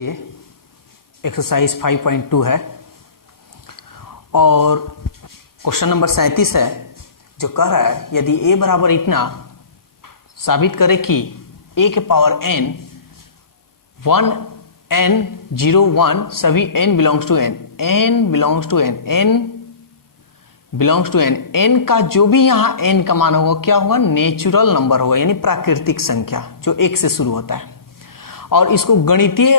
ये एक्सरसाइज 5.2 है और क्वेश्चन नंबर 37 है जो कह रहा है यदि a बराबर इतना साबित करे कि a के पावर n 1 n 0 1 सभी n belongs to n n belongs to n n belongs to n n का जो भी यहां n का मान होगा क्या होगा, नेचुरल नंबर होगा यानी प्राकृतिक संख्या जो 1 से शुरू होता है। और इसको गणितीय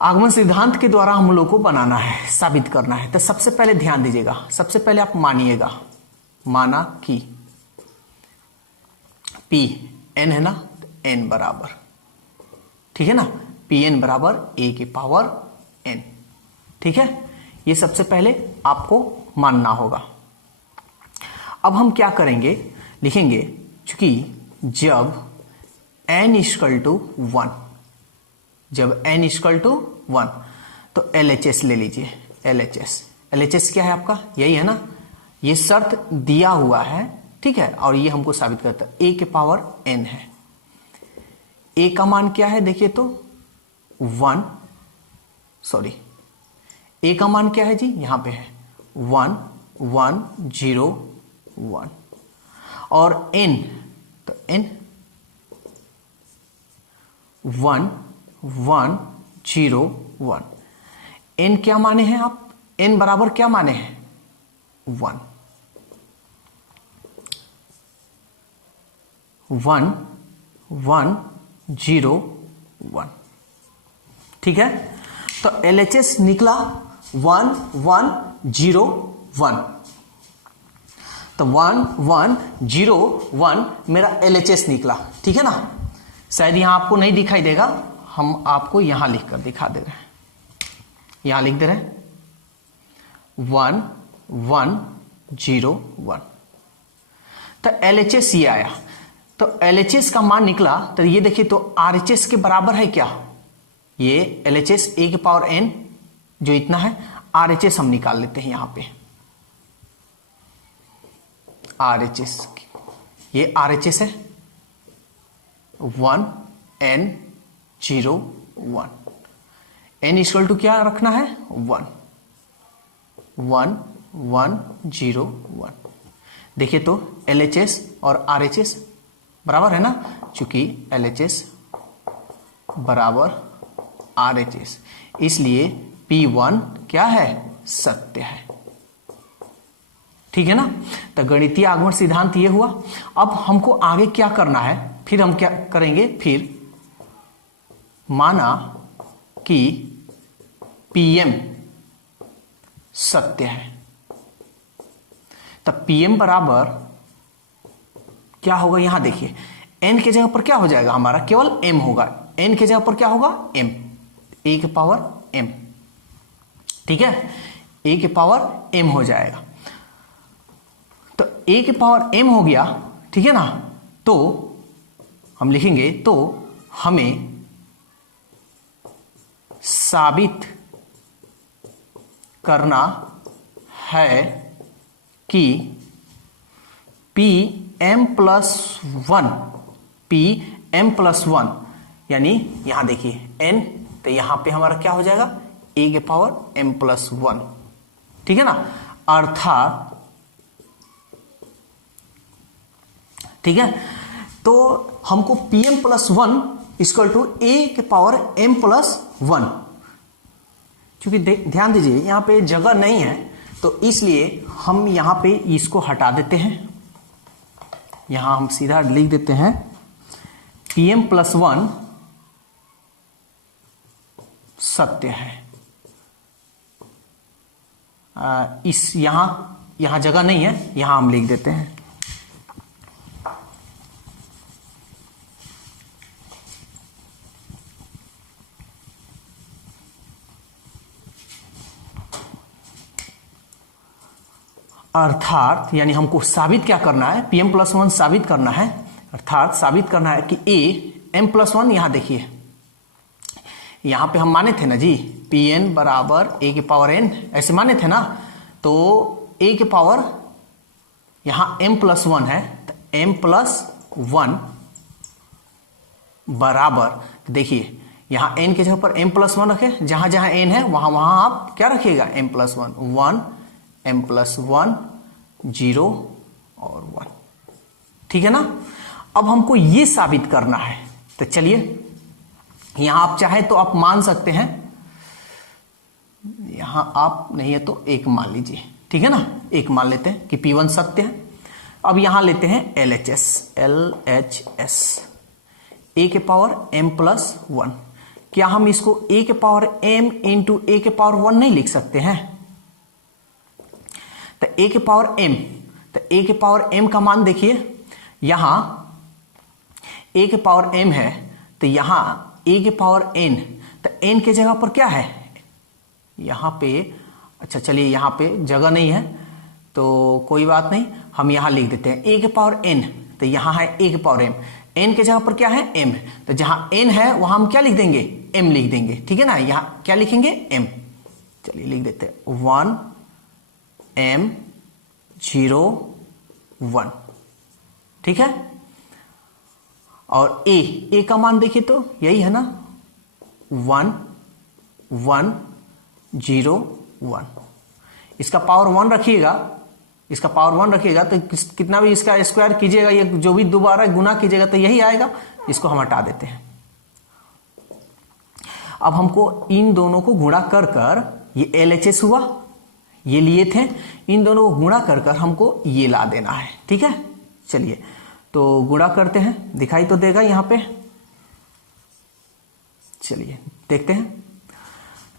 आगमन सिद्धांत के द्वारा हम लोग को बनाना है, साबित करना है। तो सबसे पहले ध्यान दीजिएगा, सबसे पहले आप मानिएगा, माना कि P n है ना, तो n बराबर, ठीक है ना, Pn बराबर a के पावर n, ठीक है। ये सबसे पहले आपको मानना होगा। अब हम क्या करेंगे, लिखेंगे चूंकि जब n इक्वल टू 1, जब n इक्वल टू 1 तो LHS ले लीजिए। LHS क्या है आपका, यही है ना, ये शर्त दिया हुआ है, ठीक है। और ये हमको साबित करता है a के पावर n है। a का मान क्या है देखिए तो 1, सॉरी a का मान क्या है जी, यहां पे है 1 1 0 1 और n तो n 1 1 0 1। n क्या माने हैं आप, n बराबर क्या माने हैं 1 1 1 0 1, ठीक है। तो LHS निकला 1 1 0 1, तो 1 1 0 1 मेरा LHS निकला, ठीक है ना। शायद यहां आपको नहीं दिखाई देगा, हम आपको यहां लिखकर दिखा दे रहे हैं, यहां लिख दे रहे हैं 1 1 0 1। तो LHS ये आया, तो LHS का मान निकला, तो ये देखिए तो RHS के बराबर है क्या, ये LHS a के पावर n जो इतना है, RHS हम निकाल लेते हैं यहां पे, RHS ये RHS है 1 n 0 1, n इक्वल टू क्या रखना है 1 1 1 0 1। देखिए तो LHS और RHS बराबर है ना, चूंकि LHS बराबर RHS इसलिए P1 क्या है, सत्य है, ठीक है ना। तो गणितीय आगमन सिद्धांत ये हुआ। अब हमको आगे क्या करना है, फिर हम क्या करेंगे, फिर माना कि Pm सत्य है, तब Pm बराबर क्या होगा, यहां देखिए n के जगह पर क्या हो जाएगा हमारा, केवल m होगा, n के जगह पर क्या होगा m, a के पावर m, ठीक है, a के पावर m हो जाएगा। तो a के पावर m हो गया, ठीक है ना। तो हम लिखेंगे, तो हमें साबित करना है कि Pm प्लस 1 यानी यहां देखिए n, तो यहां पे हमारा क्या हो जाएगा a के पावर m प्लस 1, ठीक है ना, अर्थात, ठीक है। तो हमको Pm plus 1 equal to a के पावर m प्लस 1, क्योंकि ध्यान दीजिए यहां पे जगह नहीं है, तो इसलिए हम यहां पे इसको हटा देते हैं, यहां हम सीधा लिख देते हैं Pm प्लस 1 सत्य है। इस यहां जगह नहीं है, यहां हम लिख देते हैं अर्थात, यानी हमको साबित क्या करना है, Pm प्लस 1 साबित करना है, अर्थात साबित करना है कि a m प्लस 1, यहां देखिए यहां पे हम माने थे ना जी Pn बराबर a के पावर n, ऐसे माने थे ना। तो a के पावर यहां m प्लस 1 है, तो m प्लस 1 बराबर, देखिए यहां n की जगह पर m+1 रखे, जहां जहां n है वहां वहां आप क्या रखिएगा, m+1, 1, m+1, 0 और 1। ठीक है ना। अब हमको ये साबित करना है, तो चलिए यहां आप चाहे तो आप मान सकते हैं, यहां आप नहीं है तो एक मान लीजिए, ठीक है ना, एक मान लेते हैं कि P1 सत्य है। अब यहां लेते हैं LHS a के पावर m+1। क्या हम इसको a के पावर m इंटू a के पावर 1 नहीं लिख सकते हैं? तो a के पावर m, तो a के पावर m का मान देखिए, यहां a के पावर m है तो यहां a के पावर n, तो n के जगह पर क्या है यहां पे, अच्छा चलिए यहां पे जगह नहीं है तो कोई बात नहीं, हम यहां लिख देते हैं a के पावर n, तो यहां है a के पावर m, n के जगह पर क्या है m, तो जहां n है वहां हम क्या लिख देंगे, m लिख देंगे। ठीक है ना, यहां क्या लिखेंगे, m। चलिए लिख देते हैं 1 m 0 1। ठीक है, और a का मान देखिए तो यही है ना, 1 1 0 1। इसका पावर 1 रखिएगा, इसका पावर 1 रखिएगा तो कितना भी इसका स्क्वायर कीजिएगा, ये जो भी दोबारा गुना कीजिएगा तो यही आएगा। इसको हम हटा देते हैं। अब हमको इन दोनों को गुणा कर कर, ये LHS हुआ, ये लिए थे, इन दोनों को गुणा कर कर हमको ये ला देना है। ठीक है, चलिए तो गुणा करते हैं, दिखाई तो देगा यहां पे, चलिए देखते हैं।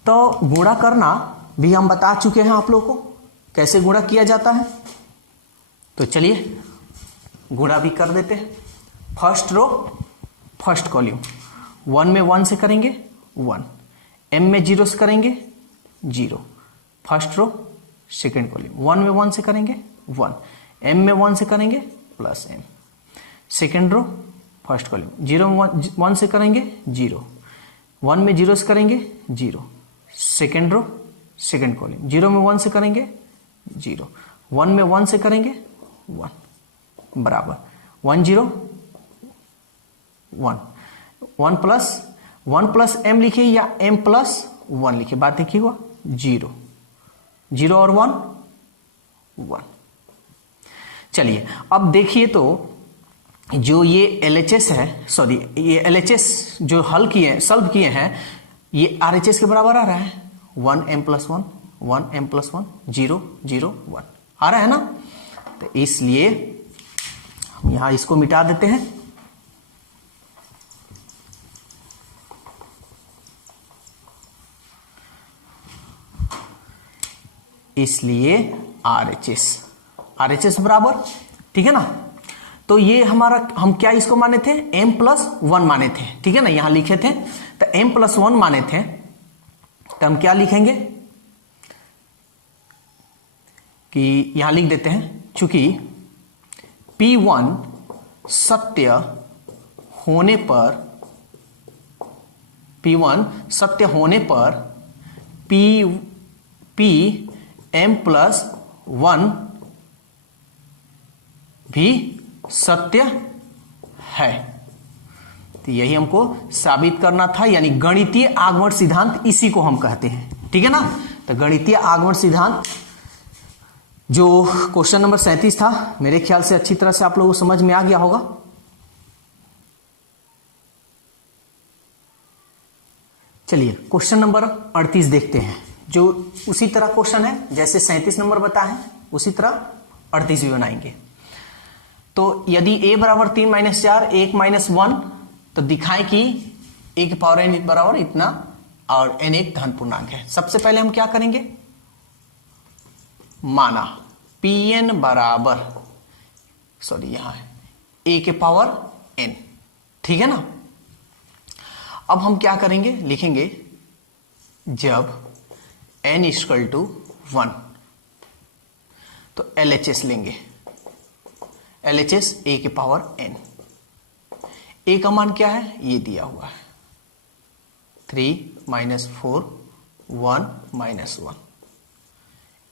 तो गुणा करना भी हम बता चुके हैं आप लोगों को कैसे गुणा किया जाता है, तो चलिए गुणा भी कर देते हैं। फर्स्ट रो फर्स्ट कॉलम, 1 में 1 से करेंगे 1, m में 0 से करेंगे 0। फर्स्ट रो सेकेंड कॉलम, 1 में 1 से करेंगे 1, m में 1 से करेंगे plus m। Second row first column, 0 में 1 से करेंगे 0, 1 में 0 से करेंगे 0। सेकेंड रो सेकेंड कॉलम, 0 में 1 से करेंगे 0, 1 में 1 से करेंगे 1 बराबर 1 0 1, 1 प्लस m लिखिए या m प्लस 1 लिखिए, बात देखिए हुआ 0 0 और 1 1। चलिए अब देखिए तो जो ये LHS है, सॉरी ये LHS जो हल किए सॉल्व किए हैं, ये RHS के बराबर आ रहा है, 1 m+1 1 m+1 0 0 1 आ रहा है ना। तो इसलिए हम यहां इसको मिटा देते हैं। इसलिए RHS बराबर, ठीक है ना। तो ये हमारा, हम क्या इसको माने थे, m+1 माने थे, ठीक है ना, यहां लिखे थे तो m+1 माने थे, तो हम क्या लिखेंगे कि यहां लिख देते हैं, चूंकि P1 सत्य होने पर, P1 सत्य होने पर m+1 भी सत्य है। तो यही हमको साबित करना था, यानी गणितीय आगमन सिद्धांत इसी को हम कहते हैं। ठीक है ना, तो गणितीय आगमन सिद्धांत जो क्वेश्चन नंबर 37 था, मेरे ख्याल से अच्छी तरह से आप लोगों को समझ में आ गया होगा। चलिए क्वेश्चन नंबर 38 देखते हैं, जो उसी तरह क्वेश्चन है जैसे 37 नंबर बताए हैं, उसी तरह 38 भी बनाएंगे। तो यदि a बराबर 3 - 4 1 - 1, तो दिखाएं कि a के पावर n बराबर इतना और n एक धन पूर्णांक है। सबसे पहले हम क्या करेंगे, माना Pn बराबर, सॉरी यहां है a के पावर n, ठीक है ना। अब हम क्या करेंगे, लिखेंगे जब n = 1 तो LHS लेंगे, LHS a के पावर n। a का मान क्या है, ये दिया हुआ है 3 - 4 1 - 1,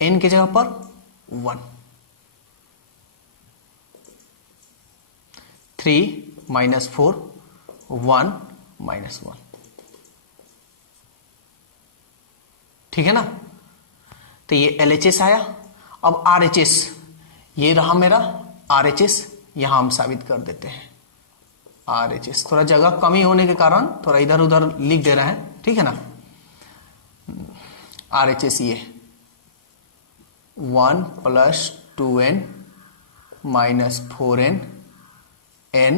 n की जगह पर 1, 3 - 4 1 - 1। ठीक है ना। तो ये LHS आया। अब RHS, ये रहा मेरा RHS, यहां हम साबित कर देते हैं RHS। थोड़ा जगह कमी होने के कारण थोड़ा इधर उधर लिख दे रहे हैं, ठीक है ना। RHS ये 1 + 2n - 4n n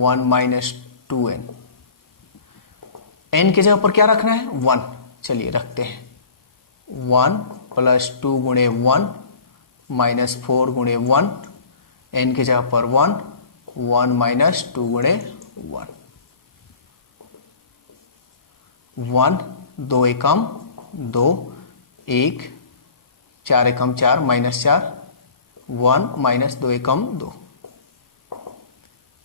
1 - 2n। n के जगह पर क्या रखना है? 1। चलिए रखते हैं 1 + 2 × 1 - 4 × 1, n के जगह पर 1 1 - 2 × 1 1 2 एकम 2 1 4 एकम 4 -4 1 - 2 एकम 2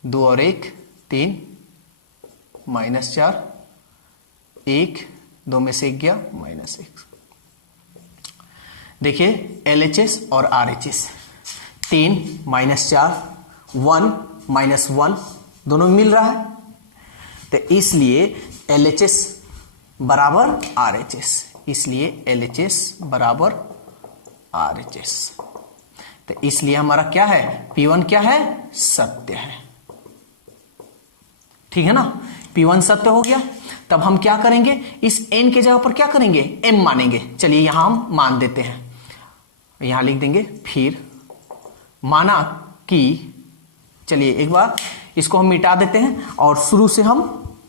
2 और 1 3 -4 1 2 में से 1 गया -1। देखिए LHS और RHS 3 -4 1 -1 दोनों मिल रहा है, तो इसलिए LHS बराबर RHS, इसलिए LHS बराबर RHS। तो इसलिए हमारा क्या है? P1 क्या है? सत्य है, ठीक है ना। P1 सत्य हो गया। तब हम क्या करेंगे? इस n के जगह पर क्या करेंगे? m मानेंगे। चलिए यहां हम मान देते हैं, यहां लिख देंगे फिर माना कि, चलिए एक बार इसको हम मिटा देते हैं और शुरू से हम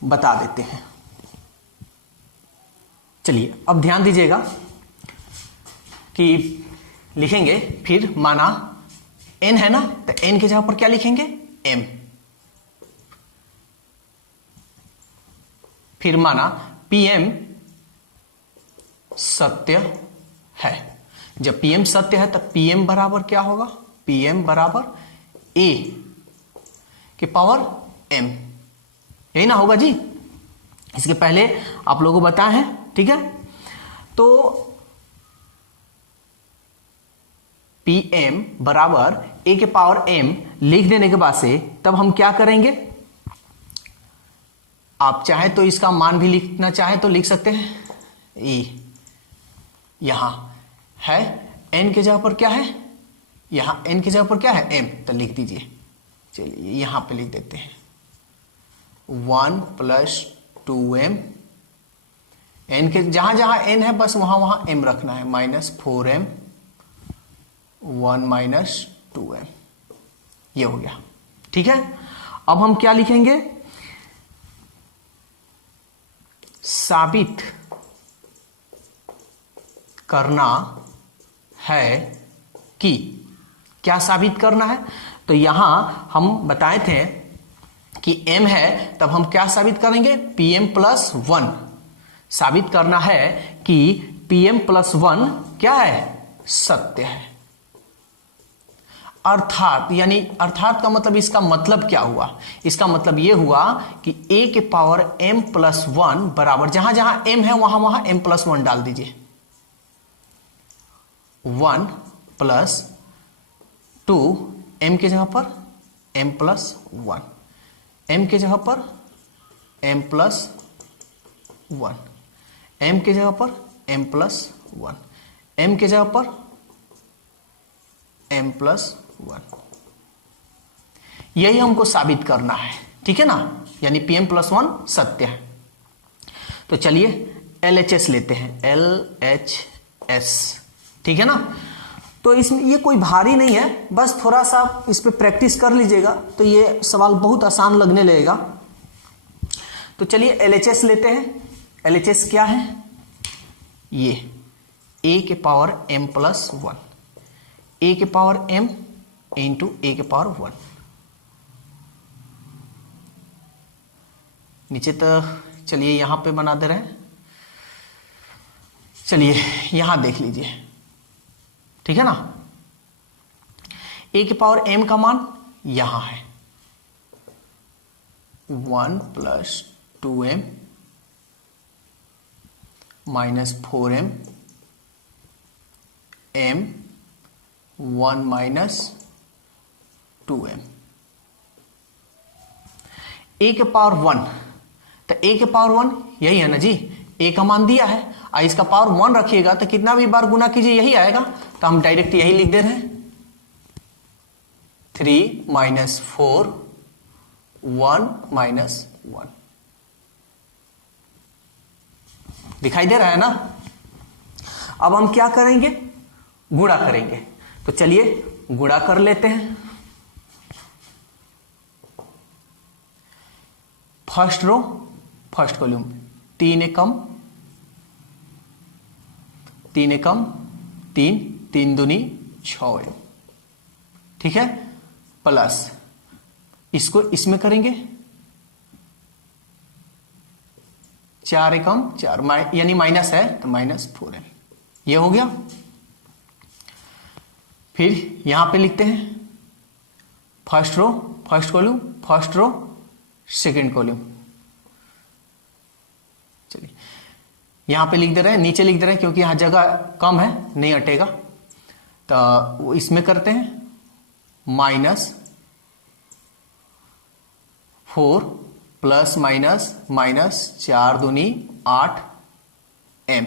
बता देते हैं। चलिए अब ध्यान दीजिएगा कि लिखेंगे फिर माना n है ना, तो n की जगह पर क्या लिखेंगे? m। फिर माना Pm सत्य है। जब Pm सत्य है तब Pm बराबर क्या होगा? Pm बराबर A की पावर m, यही ना होगा जी। इसके पहले आप लोगों को बताए हैं, ठीक है। तो Pm बराबर A के पावर m लिख देने के बाद से तब हम क्या करेंगे? आप चाहे तो इसका मान भी लिखना चाहे तो लिख सकते हैं। E यहां है, n के जगह पर क्या है? यहां n की जगह पर क्या है? m, तो लिख दीजिए। चलिए यहां पे लिख देते हैं 1 + 2m, n के जहां जहां n है बस वहां वहां m रखना है, -4m 1 - 2m, ये हो गया, ठीक है। अब हम क्या लिखेंगे? साबित करना है कि, क्या साबित करना है? तो यहां हम बताए थे कि m है, तब हम क्या साबित करेंगे? Pm + 1 साबित करना है कि Pm + 1 क्या है? सत्य है। अर्थात, यानी अर्थात का मतलब, इसका मतलब क्या हुआ? इसका मतलब यह हुआ कि A के पावर m + 1 बराबर, जहां जहां m है वहां वहां m + 1 डाल दीजिए। 1 + 2 m के जगह पर m + 1, m के जगह पर m + 1, m के जगह पर m + 1, m के जगह पर m + 1, यही हमको साबित करना है, ठीक है ना। यानी Pm + 1 सत्य है। तो चलिए LHS लेते हैं, LHS, ठीक है ना। तो इसमें ये कोई भारी नहीं है, बस थोड़ा सा इस पे प्रैक्टिस कर लीजिएगा तो ये सवाल बहुत आसान लगने लगेगा। तो चलिए LHS लेते हैं। LHS क्या है? ये A के पावर m + 1, A के पावर m इंटू A के पावर 1। नीचे तो चलिए यहां पे बना दे रहे हैं। चलिए यहां देख लीजिए, ठीक है ना। A के पावर m का मान यहां है 1 + 2m - 4m m 1 - 2m। A के पावर 1, तो A के पावर 1 यही है ना जी, ए का मान दिया है और इसका पावर 1 रखिएगा तो कितना भी बार गुना कीजिए यही आएगा, तो हम डायरेक्ट यही लिख दे रहे हैं 3 माइनस 4 1 माइनस 1। दिखाई दे रहा है ना। अब हम क्या करेंगे, गुणा करेंगे, तो चलिए गुणा कर लेते हैं। फर्स्ट रो फर्स्ट कॉलम 3 एकम 3 एकम 3 3 दूनी 6 है, ठीक है, प्लस इसको इसमें करेंगे 4 एकम 4 यानी माइनस है तो -4 है, ये हो गया। फिर यहां पे लिखते हैं first row first column first row second column, चलिए यहां पे लिख दे रहे हैं, नीचे लिख दे रहे हैं क्योंकि यहां जगह कम है नहीं अटेगा, तो इसमें करते हैं -4 प्लस माइनस 4 दूनी 8 m,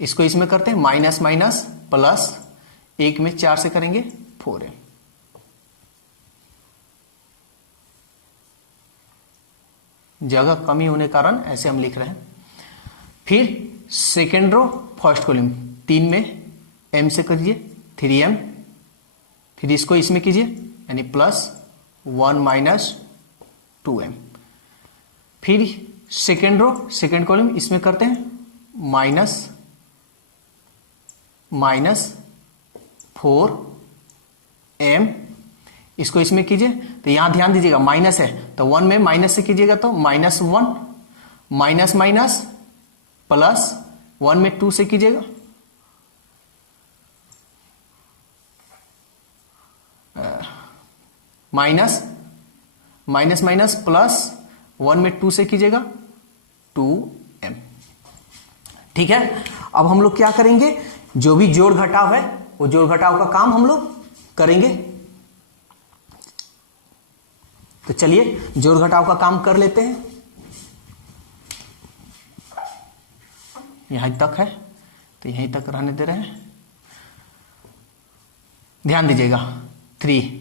इसको इसमें करते हैं माइनस माइनस प्लस, एक में 4 से करेंगे 4m, जगह कमी होने कारण ऐसे हम लिख रहे हैं। फिर सेकेंड रो फर्स्ट कॉलम 3 में m से करिए 3m, फिर इसको इसमें कीजिए यानी प्लस 1 माइनस 2m। फिर सेकेंड रो सेकेंड कॉलम इसमें करते हैं माइनस 4m, इसको इसमें कीजिए, तो यहां ध्यान दीजिएगा माइनस है तो 1 में माइनस से कीजिएगा तो -1 माइनस माइनस प्लस 1 में 2 से कीजिएगा माइनस माइनस प्लस 1 में 2 से कीजिएगा 2m, ठीक है। अब हम लोग क्या करेंगे, जो भी जोड़ घटाव है वो जोड़ घटाव का काम हम लोग करेंगे, तो चलिए जोड़ घटाव का काम कर लेते हैं। यहां तक है तो यहीं तक रहने दे रहे हैं, ध्यान दीजिएगा 3,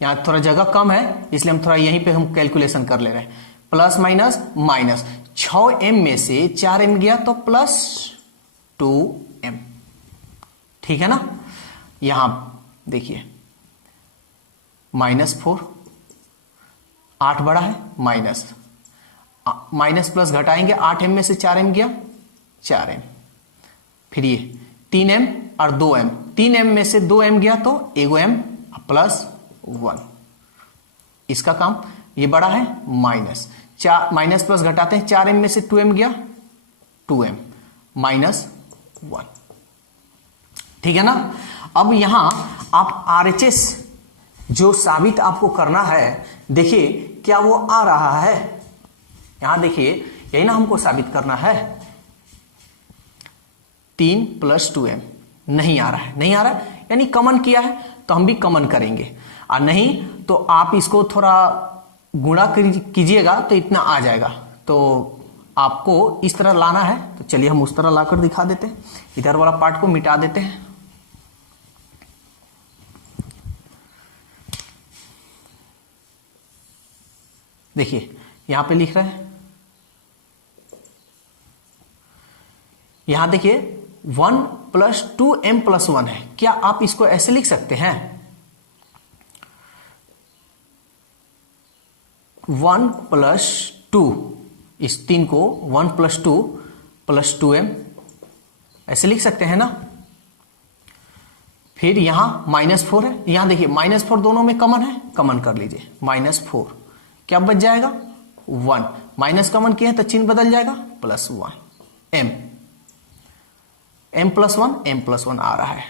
यहां थोड़ा जगह कम है इसलिए हम थोड़ा यहीं पे हम कैलकुलेशन कर ले रहे हैं, प्लस माइनस माइनस 6m में से 4m गया तो प्लस 2m, ठीक है ना। यहां देखिए -4 8 बड़ा है माइनस प्लस घटाएंगे 8m में से 4m गया 4m, फिर ये 3m और 2m, 3m में से 2m गया तो एगो m प्लस 1, इसका काम ये बड़ा है माइनस प्लस घटाते हैं 4m में से 2m गया 2m -1, ठीक है ना। अब यहां आप RHS जो साबित आपको करना है, देखिए क्या वो आ रहा है, यहां देखिए यही ना हमको साबित करना है, 3 + 2m नहीं आ रहा है, नहीं आ रहा है यानी कॉमन किया है तो हम भी कॉमन करेंगे, और नहीं तो आप इसको थोड़ा गुणा कीजिएगा तो इतना आ जाएगा, तो आपको इस तरह लाना है, तो चलिए हम उस तरह लाकर दिखा देते हैं, इधर वाला पार्ट को मिटा देते हैं। देखिए यहां पे लिख रहे हैं, यहां देखिए 1 + 2m + 1 है, क्या आप इसको ऐसे लिख सकते हैं 1 + 2, इस 3 को 1 + 2 + 2m ऐसे लिख सकते हैं ना। फिर यहां -4 है, यहां देखिए -4 दोनों में कॉमन है, कॉमन कर लीजिए -4, क्या बच जाएगा 1, माइनस कॉमन किए हैं तो चिन्ह बदल जाएगा +1 m + 1 आ रहा है,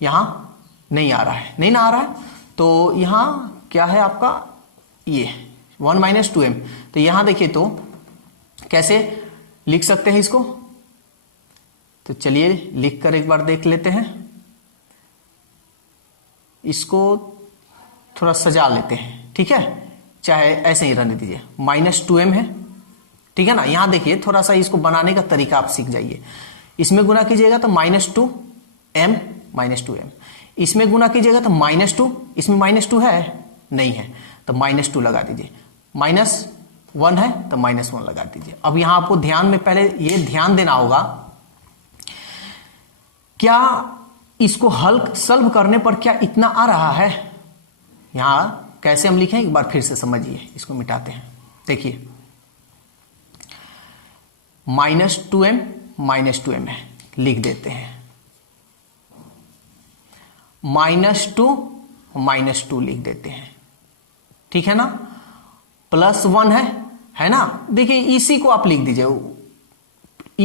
यहां नहीं आ रहा है, नहीं ना आ रहा है, तो यहां क्या है आपका ये 1 - 2m, तो यहां देखिए तो कैसे लिख सकते हैं इसको, तो चलिए लिख कर एक बार देख लेते हैं, इसको थोड़ा सजा लेते हैं, ठीक है, चाहे ऐसे ही रहने दीजिए, -2m है, ठीक है ना। यहां देखिए थोड़ा सा इसको बनाने का तरीका आप सीख जाइए। इसमें गुना कीजिएगा तो -2m -2m, इसमें गुना कीजिएगा तो -2, इसमें -2 है नहीं है तो -2 लगा दीजिए, -1 है तो -1 लगा दीजिए। अब यहां आपको ध्यान में पहले ये ध्यान देना होगा, क्या इसको हल सॉल्व करने पर क्या इतना आ रहा है। यहां कैसे हम लिखें एक बार फिर से समझिए, इसको मिटाते हैं। देखिए -2m -2m है, लिख देते हैं, -2 -2 लिख देते हैं, ठीक है ना। +1 है ना। देखिए इसी को आप लिख दीजिए,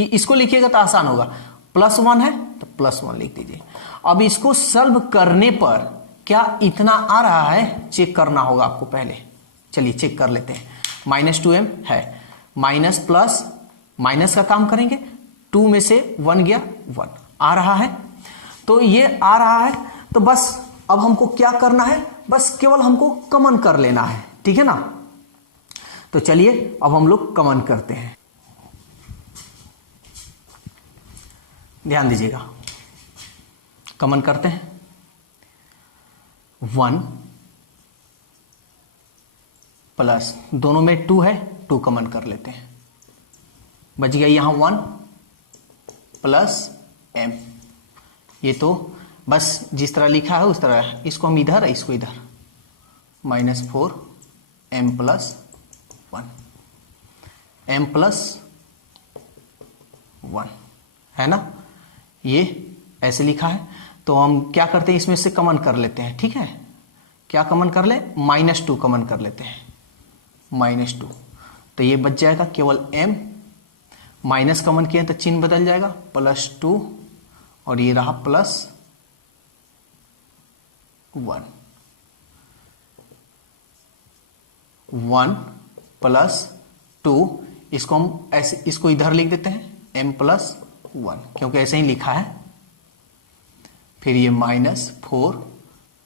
इसको लिखिएगा तो आसान होगा। +1 है तो +1 लिख दीजिए। अब इसको सॉल्व करने पर क्या इतना आ रहा है चेक करना होगा आपको पहले। चलिए चेक कर लेते हैं। -2m है, माइनस प्लस माइनस का काम करेंगे, 2 में से 1 गया 1 आ रहा है, तो ये आ रहा है। तो बस अब हमको क्या करना है, बस केवल हमको कॉमन कर लेना है, ठीक है ना। तो चलिए अब हम लोग कॉमन करते हैं, ध्यान दीजिएगा। कॉमन करते हैं, 1 प्लस दोनों में 2 है, 2 कॉमन कर लेते हैं, बच गया यहां 1 प्लस m। ये तो बस जिस तरह लिखा है उस तरह है, इसको हम इधर इसको इधर, -4 m प्लस 1, m प्लस 1 है ना। ये ऐसे लिखा है, तो हम क्या करते हैं इसमें से कॉमन कर लेते हैं, ठीक है। क्या कॉमन कर ले, -2 कॉमन कर लेते हैं, -2, तो ये बच जाएगा केवल m, माइनस कॉमन किए तो चिन्ह बदल जाएगा, +2 और ये रहा +1। 1 + 2, इसको हम ऐसे इसको इधर लिख देते हैं, m + 1, क्योंकि ऐसे ही लिखा है। फिर ये -4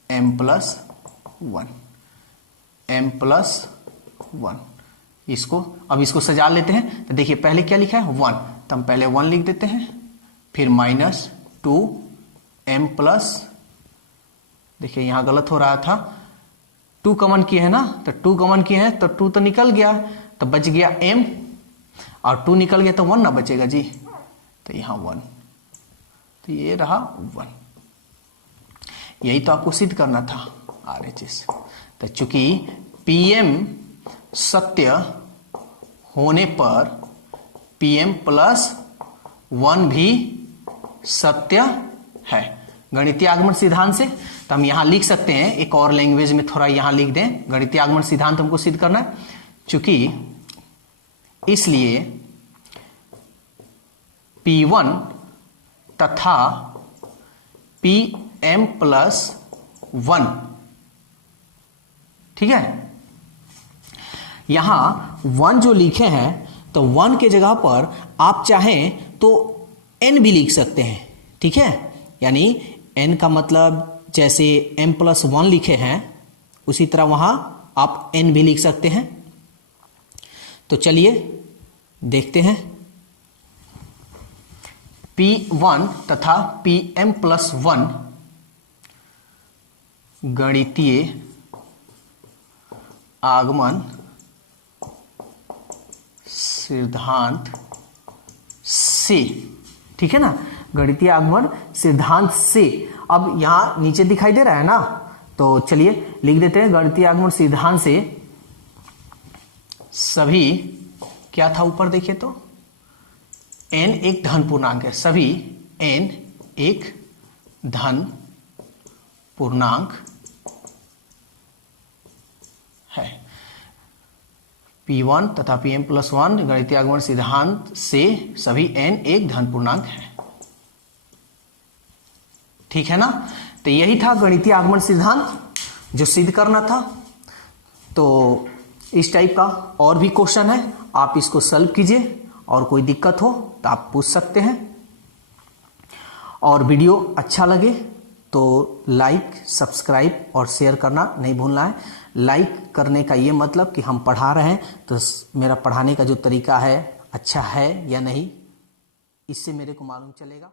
m + 1, m + 1, इसको अब इसको सजा लेते हैं। तो देखिए पहले क्या लिखा है 1, तो हम पहले 1 लिख देते हैं, फिर -2 m प्लस, देखिए यहां गलत हो रहा था, 2 कॉमन किए हैं ना, तो 2 कॉमन किए हैं तो 2 तो निकल गया, तो बच गया m, और 2 निकल गया तो 1 ना बचेगा जी, तो यहां 1, तो ये रहा 1। यही तो आपको सिद्ध करना था RHS। तो चूंकि PM सत्य होने पर PM + 1 भी सत्य है गणितीय आगमन सिद्धांत से। तो हम यहां लिख सकते हैं, एक और लैंग्वेज में थोड़ा यहां लिख दें, गणितीय आगमन सिद्धांत हमको सिद्ध करना है, चूंकि इसलिए P1 तथा PM + 1, ठीक है। यहां 1 जो लिखे हैं, तो 1 के जगह पर आप चाहें तो n भी लिख सकते हैं, ठीक है। यानी n का मतलब जैसे m + 1 लिखे हैं, उसी तरह वहां आप n भी लिख सकते हैं। तो चलिए देखते हैं, P1 तथा PM + 1 गणितीय आगमन सिद्धांत से, ठीक है ना, गणितीय आगमन सिद्धांत से। अब यहां नीचे दिखाई दे रहा है ना, तो चलिए लिख देते हैं, गणितीय आगमन सिद्धांत से सभी, क्या था ऊपर देखिए तो, n एक धन पूर्णांक है, सभी n एक धन पूर्णांक है। P1 तथा PM + 1 गणितीय आगमन सिद्धांत से सभी n एक धन पूर्णांक है, ठीक है ना। तो यही था गणितीय आगमन सिद्धांत जो सिद्ध करना था। तो इस टाइप का और भी क्वेश्चन है, आप इसको सॉल्व कीजिए, और कोई दिक्कत हो तो आप पूछ सकते हैं। और वीडियो अच्छा लगे तो लाइक, सब्सक्राइब और शेयर करना नहीं भूलना है। लाइक करने का ये मतलब कि हम पढ़ा रहे हैं तो मेरा पढ़ाने का जो तरीका है अच्छा है या नहीं, इससे मेरे को मालूम चलेगा।